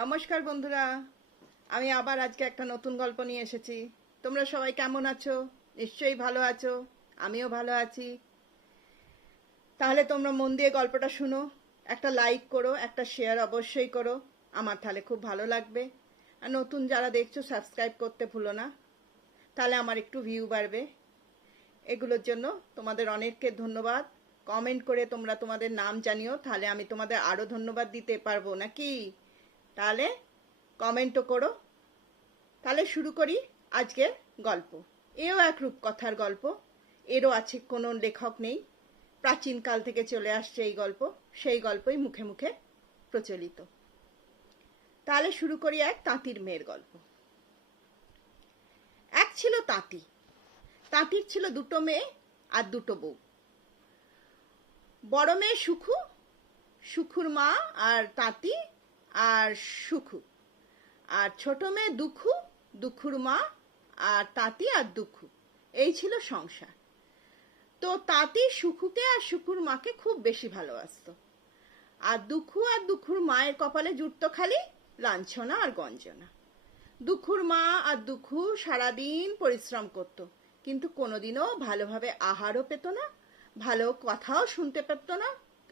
নমস্কার বন্ধুরা, আমি আবার আজকে একটা নতুন গল্প নিয়ে এসেছি। তোমরা সবাই কেমন আছো? নিশ্চয়ই ভালো আছো। আমিও ভালো আছি। তাহলে তোমরা মন দিয়ে গল্পটা শুনো, একটা লাইক করো, একটা শেয়ার অবশ্যই করো, আমার তাহলে খুব ভালো লাগবে। আর নতুন যারা দেখছো সাবস্ক্রাইব করতে ভুলো না, তাহলে আমার একটু ভিউ বাড়বে। এগুলোর জন্য তোমাদের অনেককে ধন্যবাদ। কমেন্ট করে তোমরা তোমাদের নাম জানিও, তাহলে আমি তোমাদের আরও ধন্যবাদ দিতে পারবো নাকি। তাহলে কমেন্টও করো। তাহলে শুরু করি আজকের গল্প। এও এক রূপকথার গল্প। এরও আছে কোনো লেখক নেই, প্রাচীনকাল থেকে চলে আসছে এই গল্প, সেই গল্পই মুখে মুখে প্রচলিত। তাহলে শুরু করি এক তাঁতির মেয়ের গল্প। এক ছিল তাঁতি। তাঁতির ছিল দুটো মেয়ে আর দুটো বউ। বড় মেয়ে সুখু, সুখুর মা আর তাঁতি আর সুখু। আর ছোট মেয়ে দুখু, দুখুর মা আর তাঁতি আর দুখু। এই ছিল সংসার। তো তাঁতি সুখুকে আর সুখুর মাকে খুব বেশি ভালোবাসতো। আর দুখুর মায়ের কপালে জুটত খালি লাঞ্ছনা আর গঞ্জনা। দুখুর মা আর দুখু সারাদিন পরিশ্রম করত, কিন্তু কোনোদিনও ভালোভাবে আহারও পেত না, ভালো কথাও শুনতে পেত না,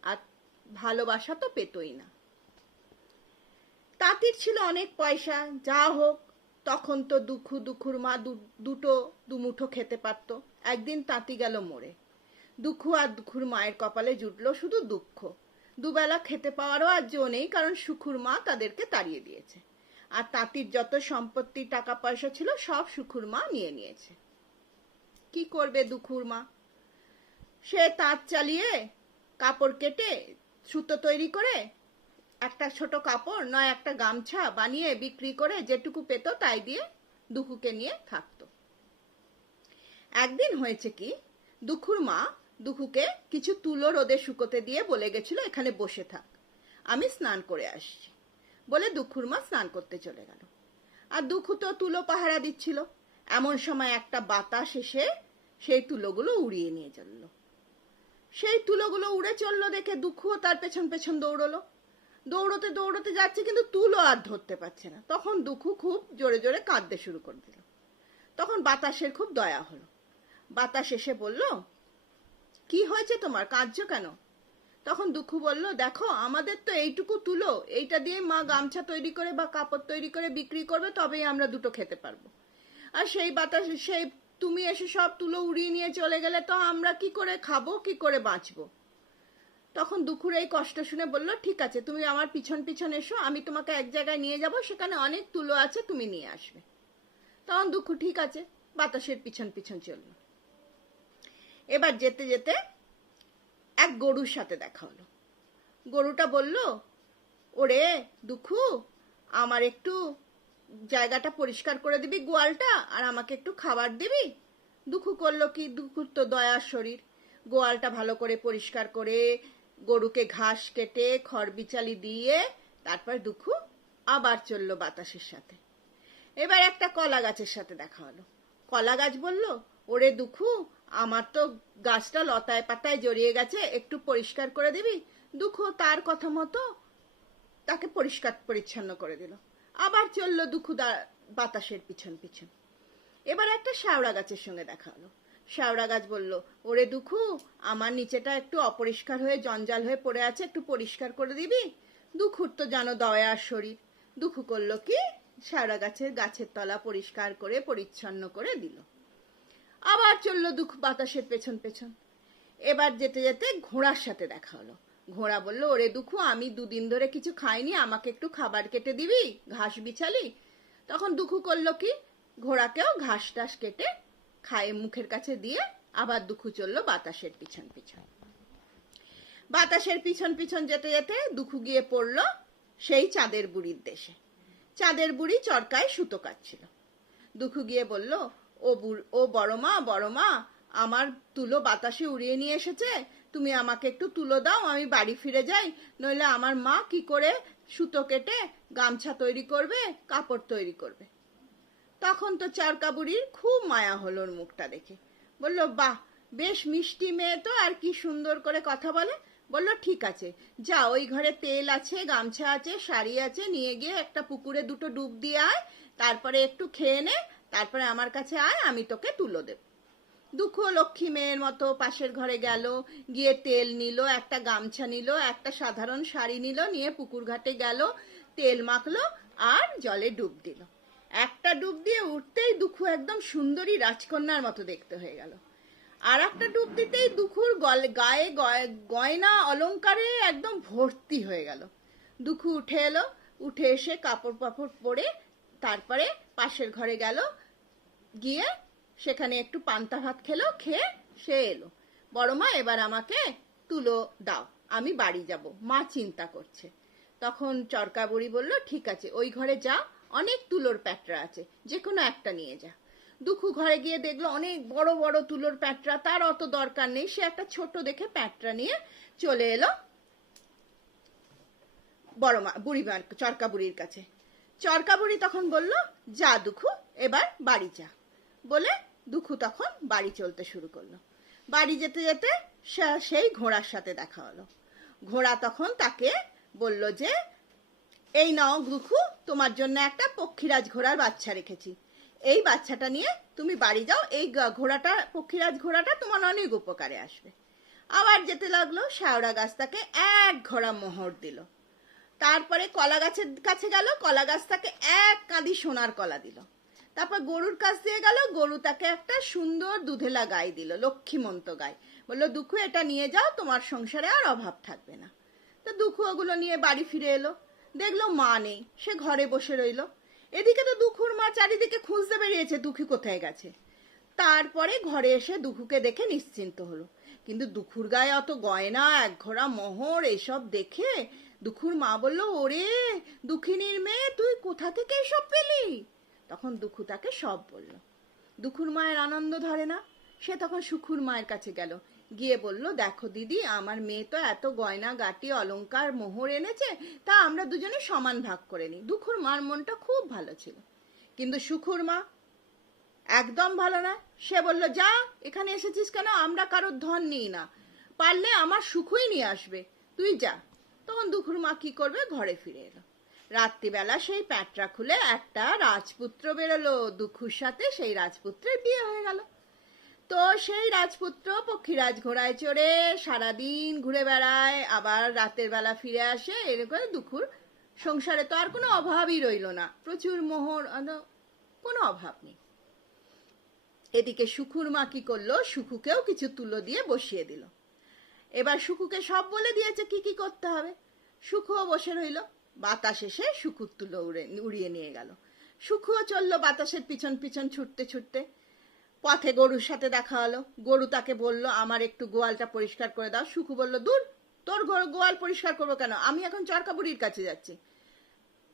আর ভালোবাসা তো পেতই না। তাঁতির ছিল অনেক পয়সা, যা হোক, তখন তো দুখুর মা দুমুঠো খেতে পারত। একদিন তাঁতি গেল মরে। দুখু আর দুখুর মায়ের কপালে জুটলো শুধু দুঃখ। দুবেলা খেতে পাওয়ারও আর জো নেই, কারণ সুখুর মা তাদেরকে তাড়িয়ে দিয়েছে। আর তাঁতির যত সম্পত্তি টাকা পয়সা ছিল সব সুখুর মা নিয়ে নিয়েছে। কি করবে দুখুর মা? সে তাঁত চালিয়ে, কাপড় কেটে, সুতো তৈরি করে একটা ছোট কাপড় নয় একটা গামছা বানিয়ে বিক্রি করে যেটুকু পেত তাই দিয়ে দুখুকে নিয়ে থাকতো। একদিন হয়েছে কি, দুখুর মা দুখুকে কিছু তুলো রোদে শুকোতে দিয়ে বলে গেছিল, এখানে বসে থাক, আমি স্নান করে আসছি। বলে দুখুর মা স্নান করতে চলে গেল। আর দুখু তো তুলো পাহারা দিচ্ছিল। এমন সময় একটা বাতাস এসে সেই তুলোগুলো উড়িয়ে নিয়ে চলল। সেই তুলোগুলো উড়ে চললো দেখে দুখুও তার পেছন পেছন দৌড়লো। দৌড়তে দৌড়তে যাচ্ছে, কিন্তু তুলো আর ধরতে পারছে না। তখন দুখু খুব জোরে জোরে কাঁদতে শুরু করে দিল। তখন বাতাসের খুব দয়া হলো। বাতাস এসে বলল, কি হয়েছে তোমার, কাঁদছো কেন? তখন দুখু বলল, দেখো আমাদের তো এইটুকু তুলো, এইটা দিয়ে মা গামছা তৈরি করে বা কাপড় তৈরি করে বিক্রি করবে, তবেই আমরা দুটো খেতে পারবো। আর সেই বাতাস, সেই তুমি এসে সব তুলো উড়িয়ে নিয়ে চলে গেলে তো আমরা কি করে খাবো, কি করে বাঁচবো? তখন দুখুর এই কষ্ট শুনে বলল, ঠিক আছে, তুমি আমার পিছন পিছন এসো, আমি তোমাকে এক জায়গায় নিয়ে যাব, সেখানে অনেক তুলো আছে, তুমি নিয়ে আসবে। তখন দুখু ঠিক আছে, বাতাসের পিছন পিছন চলল। এবার যেতে যেতে এক গরুর সাথে দেখা হলো। গরুটা বলল, ওরে দুখু, আমার একটু জায়গাটা পরিষ্কার করে দিবি, গোয়ালটা, আর আমাকে একটু খাবার দিবি? দুখু করলো কি, দুখুর তো দয়ার শরীর। গোয়ালটা ভালো করে পরিষ্কার করে গরুকে ঘাস কেটে খড় বিচালি দিয়ে তারপর দুখু আবার চললো বাতাসের সাথে। এবার একটা কলা গাছের সাথে দেখা হলো। কলা গাছ বলল, ওরে দুখু, আমার তো গাছটা লতায় পাতায় জড়িয়ে গেছে, একটু পরিষ্কার করে দিবি? দুখু তার কথা মতো তাকে পরিষ্কার পরিচ্ছন্ন করে দিল। আবার চলল দুখু বাতাসের পিছন পিছন। এবার একটা শ্যাওড়া গাছের সঙ্গে দেখা হলো। শ্যাওড়া গাছ বলল, ওরে দুখু, আমার নিচেটা একটু অপরিষ্কার হয়ে জঞ্জাল হয়ে পড়ে আছে, একটু পরিষ্কার করে দিবি? দুখুর তো জানো দয়ার শরীর। দুখু করলো কি, শ্যাওড়া গাছের তলা পরিষ্কার করে পরিচ্ছন্ন করে দিল। আবার চললো দুখু বাতাসের পেছন পেছন। এবার যেতে যেতে ঘোড়ার সাথে দেখা হলো। ঘোড়া বলল, ওরে দুখু, আমি দুদিন ধরে কিছু খাইনি, আমাকে একটু খাবার কেটে দিবি, ঘাস বিছালি? তখন দুখু করলো কি, ঘোড়াকেও ঘাস টাস কেটে খায়ে মুখের কাছে দিয়ে আবার দুখু চললো বাতাসের পিছন পিছন। বাতাসের পিছন পিছন যেতে যেতে দুখু গিয়ে পড়লো সেই চাঁদের বুড়ির দেশে। চাঁদের বুড়ি চরকায় সুতো কাটছিল। দুখু গিয়ে বলল, ও বড় মা, আমার তুলো বাতাসে উড়িয়ে নিয়ে এসেছে, তুমি আমাকে একটু তুলো দাও, আমি বাড়ি ফিরে যাই, নইলে আমার মা কি করে সুতো কেটে গামছা তৈরি করবে, কাপড় তৈরি করবে? তখন তো চরকা বুড়ির খুব মায়া হলো ওর মুখটা দেখে। বলল, বাহ, বেশ মিষ্টি মেয়ে তো, আর কি সুন্দর করে কথা বলে, বলল ঠিক আছে, যা ওই ঘরে তেল আছে, গামছা আছে, শাড়ি আছে, নিয়ে গিয়ে একটা পুকুরে দুটো ডুব দিয়ে আয়, তারপরে একটু খেয়ে নে, তারপরে আমার কাছে আয়, আমি তোকে তুলো দেব। দুঃখ লক্ষ্মী মেয়ের মতো পাশের ঘরে গেল, গিয়ে তেল নিল, একটা গামছা নিল, একটা সাধারণ শাড়ি নিল, নিয়ে পুকুর ঘাটে গেল, তেল মাখলো আর জলে ডুব দিল। একটা ডুব দিয়ে উঠতেই দুঃখ একদম সুন্দরী রাজকন্যার মতো দেখতে হয়ে গেল। আর একটা ডুব দিতেই দুঃখুর গায়ে গয়না অলংকারে একদম ভর্তি হয়ে গেল। দুঃখ উঠে এলো, উঠে এসে কাপড় পাপড় পরে তারপরে পাশের ঘরে গেল, গিয়ে সেখানে একটু পান্তা ভাত খেলো, খেয়ে সে এলো। বড় মা, এবার আমাকে তুলো দাও, আমি বাড়ি যাব, মা চিন্তা করছে। তখন চরকা বুড়ি বলল ঠিক আছে, ওই ঘরে যা, অনেক তুলোর প্যাটরা আছে, যে কোনো একটা নিয়ে যা। দুঃখু ঘরে গিয়ে দেখলো অনেক বড় বড় তুলোর প্যাটরা, তার অত দরকার নেই, সে একটা ছোট দেখে প্যাটরা নিয়ে চলে এলো বড় মা চরকা বুড়ির কাছে। চরকা বুড়ি তখন বলল যা দুঃখু, এবার বাড়ি যা, বলে দুঃখু তখন বাড়ি চলতে শুরু করলো। বাড়ি যেতে যেতে সেই ঘোড়ার সাথে দেখা হলো। ঘোড়া তখন তাকে বলল যে এই নাও দুঃখু, তোমার জন্য একটা পক্ষীরাজ ঘোড়ার বাচ্চা রেখেছি, এই বাচ্চাটা নিয়ে তুমি বাড়ি যাও, এই ঘোড়াটা, পক্ষীরাজ ঘোড়াটা তোমার অনেক উপকারে আসবে। আবার যেতে লাগলো, শেওড়া গাছ তাকে এক ঘোড়া মোহর দিল। তারপরে কলা গাছের কাছে গেল, কলা গাছ তাকে এক কাঁদি সোনার কলা দিল। তারপর গরুর কাছ দিয়ে গেল, গরু তাকে একটা সুন্দর দুধেলা গাই দিল, লক্ষ্মীমন্ত গাই, বললো দুঃখু এটা নিয়ে যাও, তোমার সংসারে আর অভাব থাকবে না। তো দুঃখু ওগুলো নিয়ে বাড়ি ফিরে এলো, দেখলো মা নেই, সে ঘরে বসে রইল। এদিকে তো দুঃখুর মা চারিদিকে খুঁজতে বেরিয়েছে দুঃখী কোথায় গেছে। তারপরে ঘরে এসে দুঃখুকে দেখে নিশ্চিন্ত হলো, কিন্তু দুঃখুর গায়ে অত গয়না, এক ঘোড়া মোহর, এসব দেখে দুঃখুর মা বলল ওরে দুঃখিনীর মেয়ে, তুই কোথা থেকে এসব পেলি? তখন দুঃখু তাকে সব বলল। দুঃখুর মায়ের আনন্দ ধরে না, সে তখন সুখুর মায়ের কাছে গেল, গিয়ে বলল দেখো দিদি, আমার মেয়ে তো এত গয়না গাটি অলংকার মোহর এনেছে, তা আমরা দুজনে সমান ভাগ করে নিই। দুঃখুর মার মনটা খুব ভালো ছিল, কিন্তু সুখুর মা একদম ভালো না। সে বলল যা, এখানে এসেছিস কেন, আমরা কারোর ধন নিই না, পারলে আমার সুখই নিয়ে আসবে, তুই যা। তখন দুঃখুর মা কি করবে, ঘরে ফিরে এলো। রাত্রিবেলা সেই প্যাটরা খুলে একটা রাজপুত্র বেরোলো, দুঃখুর সাথে সেই রাজপুত্রের বিয়ে হয়ে গেল। তো সেই রাজপুত্র পক্ষীরাজ ঘোড়ায় চড়ে সারাদিন ঘুরে বেড়ায়, আবার রাতের বেলা ফিরে আসে, এরকম দুঃখুর সংসারে তো আর কোনো অভাবই রইল না, প্রচুর মোহর, কোনো অভাব নেই। এদিকে সুখুর মা কি করলো, সুখুকেও কিছু তুলো দিয়ে বসিয়ে দিল। এবার সুখুকে সব বলে দিয়েছে কি কি করতে হবে। সুখুও বসে রইল, বাতাস এসে সুখুর তুলো উড়িয়ে নিয়ে গেল। সুখুও চললো বাতাসের পিছন পিছন ছুটতে ছুটতে। পথে গরুর সাথে দেখা হলো, গরু তাকে বলল আমার একটু গোয়ালটা পরিষ্কার করে দাও। সুখু বলল দূর, তোর গোয়াল পরিষ্কার করবো কেন, আমি এখন চরকা বুড়ির কাছে যাচ্ছি।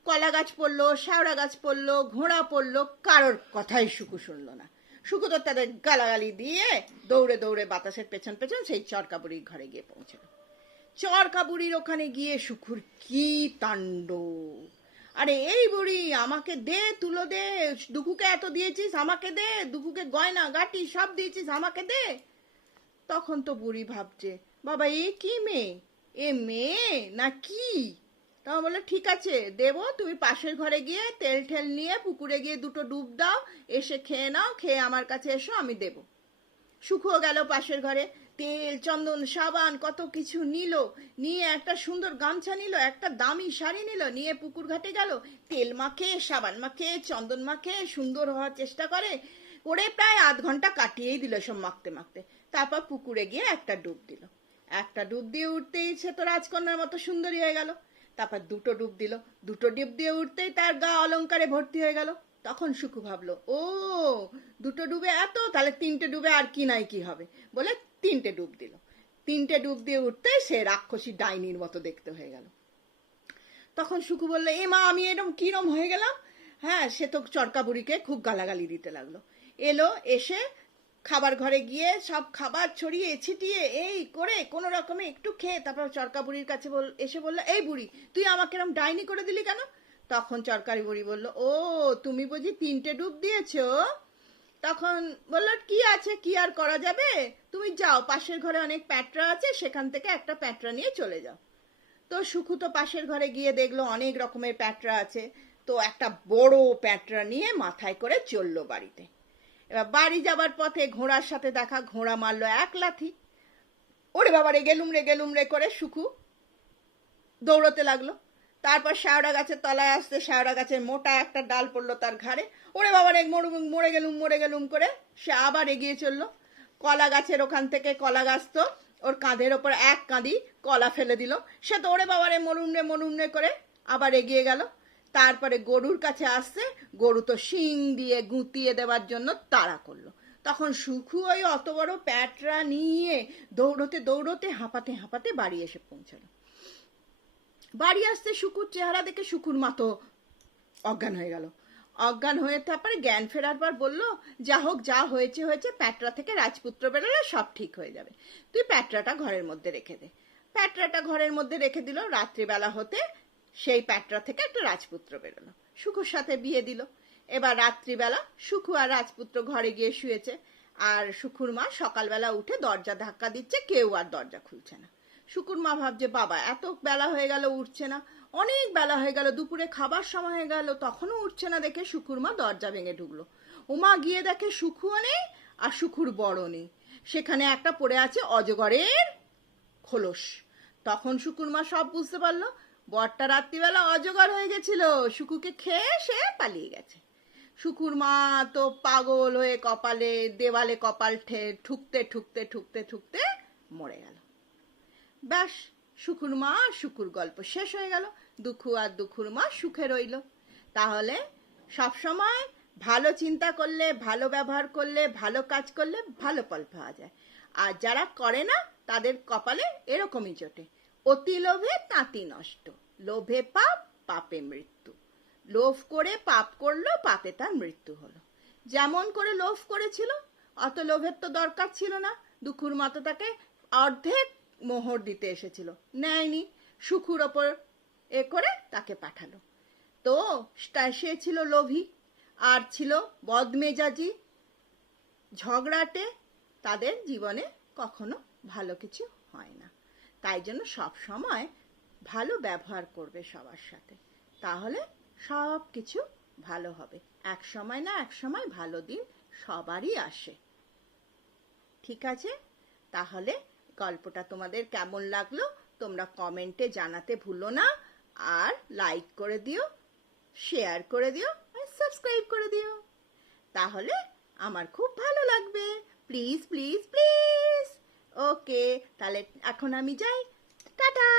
কলা গাছ পড়লো, শেওড়া গাছ পড়লো, ঘোড়া পড়লো, কারোর কথাই সুখু শুনলো না। সুখু তো তাদের গালাগালি দিয়ে দৌড়ে দৌড়ে বাতাসের পেছন পেছন সেই চরকা বুড়ির ঘরে গিয়ে পৌঁছলো। চরকা বুড়ির ওখানে গিয়ে সুখুর কি তাণ্ডব! আরে এই বুড়ি, আমাকে দে, তুলো দে, দুঃখুকে এত দিয়েছিস আমাকে দে, দুঃখুকে গয়না গাটি সব দিয়েছিস আমাকে দে। তখন তো বুড়ি ভাবছে বাবা এ কি মেয়ে, এ মেয়ে না কি। তখন বললো ঠিক আছে দেবো, তুমি পাশের ঘরে গিয়ে তেল ঠেল নিয়ে পুকুরে গিয়ে দুটো ডুব দাও, এসে খেয়ে নাও, খেয়ে আমার কাছে এসো, আমি দেবো। সুখও গেল পাশের ঘরে, তেল চন্দন সাবান কত কিছু নিল, নিয়ে একটা সুন্দর গামছা নিল, একটা দামি শাড়ি নিল, নিয়ে পুকুর ঘাটে গেল, তেল মাখে, সাবান মাখে, চন্দন মাখে, সুন্দর হওয়ার চেষ্টা করে প্রায় আধ ঘন্টা কাটিয়েই দিল সব মাখতে মাখতে। তারপর পুকুরে গিয়ে একটা ডুব দিল। একটা ডুব দিয়ে উঠতেই সে তো রাজকন্যার মতো সুন্দরী হয়ে গেল। তারপর দুটো ডুব দিল, দুটো ডুব দিয়ে উঠতেই তার গা অলংকারে ভর্তি হয়ে গেল। তখন সুখু ভাবলো ও দুটো ডুবে এত, তাহলে তিনটে ডুবে আর কি নাই কি হবে, বলে তিনটে ডুব দিল। তিনটে ডুব দিয়ে উঠতেই সে রাক্ষসী ডাইনির মতো দেখতে হয়ে গেল। তখন সুখু বললো এ মা, আমি এরম কিরম হয়ে গেলাম। হ্যাঁ, সে তো চরকা বুড়িকে খুব গালাগালি দিতে লাগলো। এলো, এসে খাবার ঘরে গিয়ে সব খাবার ছড়িয়ে ছিটিয়ে এই করে কোনো রকমে একটু খেয়ে তারপর চরকা বুড়ির কাছে এসে বললো এই বুড়ি, তুই আমাকে এরম ডাইনি করে দিলি কেন? তখন চরকারি বুড়ি বলল ও তুমি বুঝি তিনটে ডুব দিয়েছো, তখন বললো কি আছে, কি আর করা যাবে, তুমি যাও, পাশের ঘরে অনেক প্যাঁটরা আছে, সেখান থেকে একটা প্যাঁটরা নিয়ে চলে যাও। তো সুখু তো পাশের ঘরে গিয়ে দেখলো অনেক রকমের প্যাঁটরা আছে, তো একটা বড় প্যাঁটরা নিয়ে মাথায় করে চললো বাড়িতে। এবার বাড়ি যাবার পথে ঘোড়ার সাথে দেখা, ঘোড়া মারলো এক লাথি। ওরে বাবা রে, গেলুম রে করে সুখু দৌড়তে লাগলো। তারপর শেওড়া গাছের তলায় আসতে শেওড়া গাছের মোটা একটা ডাল পড়লো তার ঘাড়ে। ওরে বাবা রে, মরে গেলুম করে সে আবার এগিয়ে চললো। কলা গাছের ওখান থেকে, কলা গাছ তো ওর কাঁধের ওপর এক কাঁদি কলা ফেলে দিল। সে তো ওরে বাবা রে, মরুম রে করে আবার এগিয়ে গেল। তারপরে গরুর কাছে আসছে, গরু তো শিং দিয়ে গুঁতিয়ে দেওয়ার জন্য তাড়া করলো। তখন সুখু ওই অত বড় প্যাঁটরা নিয়ে দৌড়তে হাঁপাতে বাড়ি এসে পৌঁছালো। বাড়ি আসতে সুকুর চেহারা দেখে সুকুর মা তো অজ্ঞান হয়ে গেল। অজ্ঞান হয়ে তারপরে জ্ঞান ফেরার পর বলল, যা হোক, যা হয়েছে হয়েছে, প্যাঁটরা থেকে রাজপুত্র বেরোলে সব ঠিক হয়ে যাবে, তুই প্যাঁটরাটা ঘরের মধ্যে রেখে দে। প্যাঁটরাটা ঘরের মধ্যে রেখে দিল। রাত্রিবেলা হতে সেই প্যাঁটরা থেকে একটা রাজপুত্র বেরোলো, সুখুর সাথে বিয়ে দিল। এবার রাত্রিবেলা সুখু আর রাজপুত্র ঘরে গিয়ে শুয়েছে, আর সুখুর মা সকালবেলা উঠে দরজা ধাক্কা দিচ্ছে, কেউ আর দরজা খুলছে না। সুকুর মা ভাবছে, বাবা এত বেলা হয়ে গেল উঠছে না, অনেক বেলা হয়ে গেল, দুপুরে খাবার সময় হয়ে গেল, তখনও উঠছে না। দেখে সুকুর মা দরজা ভেঙে ঢুকলো। উমা গিয়ে দেখে সুখুও নেই আর সুখুর বড় নেই, সেখানে একটা পড়ে আছে অজগরের খোলস। তখন সুকুর মা সব বুঝতে পারলো, বরটা রাত্রিবেলা অজগর হয়ে গেছিল, সুকুকে খেয়ে সে পালিয়ে গেছে। সুকুর মা তো পাগল হয়ে কপালে দেওয়ালে কপাল ঠুকতে মরে গেল। ব্যাস, সুখুর মা আর সুখুর গল্প শেষ হয়ে গেল। দুঃখু আর দুঃখুর মা সুখে রইল। তাহলে সবসময় ভালো চিন্তা করলে, ভালো ব্যবহার করলে, ভালো কাজ করলে ভালো ফল পাওয়া যায়। আর যারা করে না তাদের কপালে এরকমই জোটে, অতি লোভে তাঁতি নষ্ট, লোভে পাপ, পাপে মৃত্যু। লোভ করে পাপ করলো, পাপে তার মৃত্যু হলো। যেমন করে লোভ করেছিল, অত লোভের তো দরকার ছিল না। দুঃখুর মা তো তাকে অর্ধেক মোহর দিতে এসেছিল, নেয়নি, সুখুর ওপর এ করে তাকে পাঠালো। তো সে ছিল লোভী আর ছিল বদমেজাজি, ঝগড়াটে, তাদের জীবনে কখনো ভালো কিছু হয় না। তাই জন্য সব সময় ভালো ব্যবহার করবে সবার সাথে, তাহলে সব কিছু ভালো হবে। এক সময় না এক সময় ভালো দিন সবারই আসে। ঠিক আছে, তাহলে গল্পটা তোমাদের কেমন লাগলো তোমরা কমেন্টে জানাতে ভুলো না। আর লাইক করে দিও, শেয়ার করে দিও আর সাবস্ক্রাইব করে দিও, তাহলে আমার খুব ভালো লাগবে। Please please please. ওকে, তাহলে এখন আমি যাই, টাটা।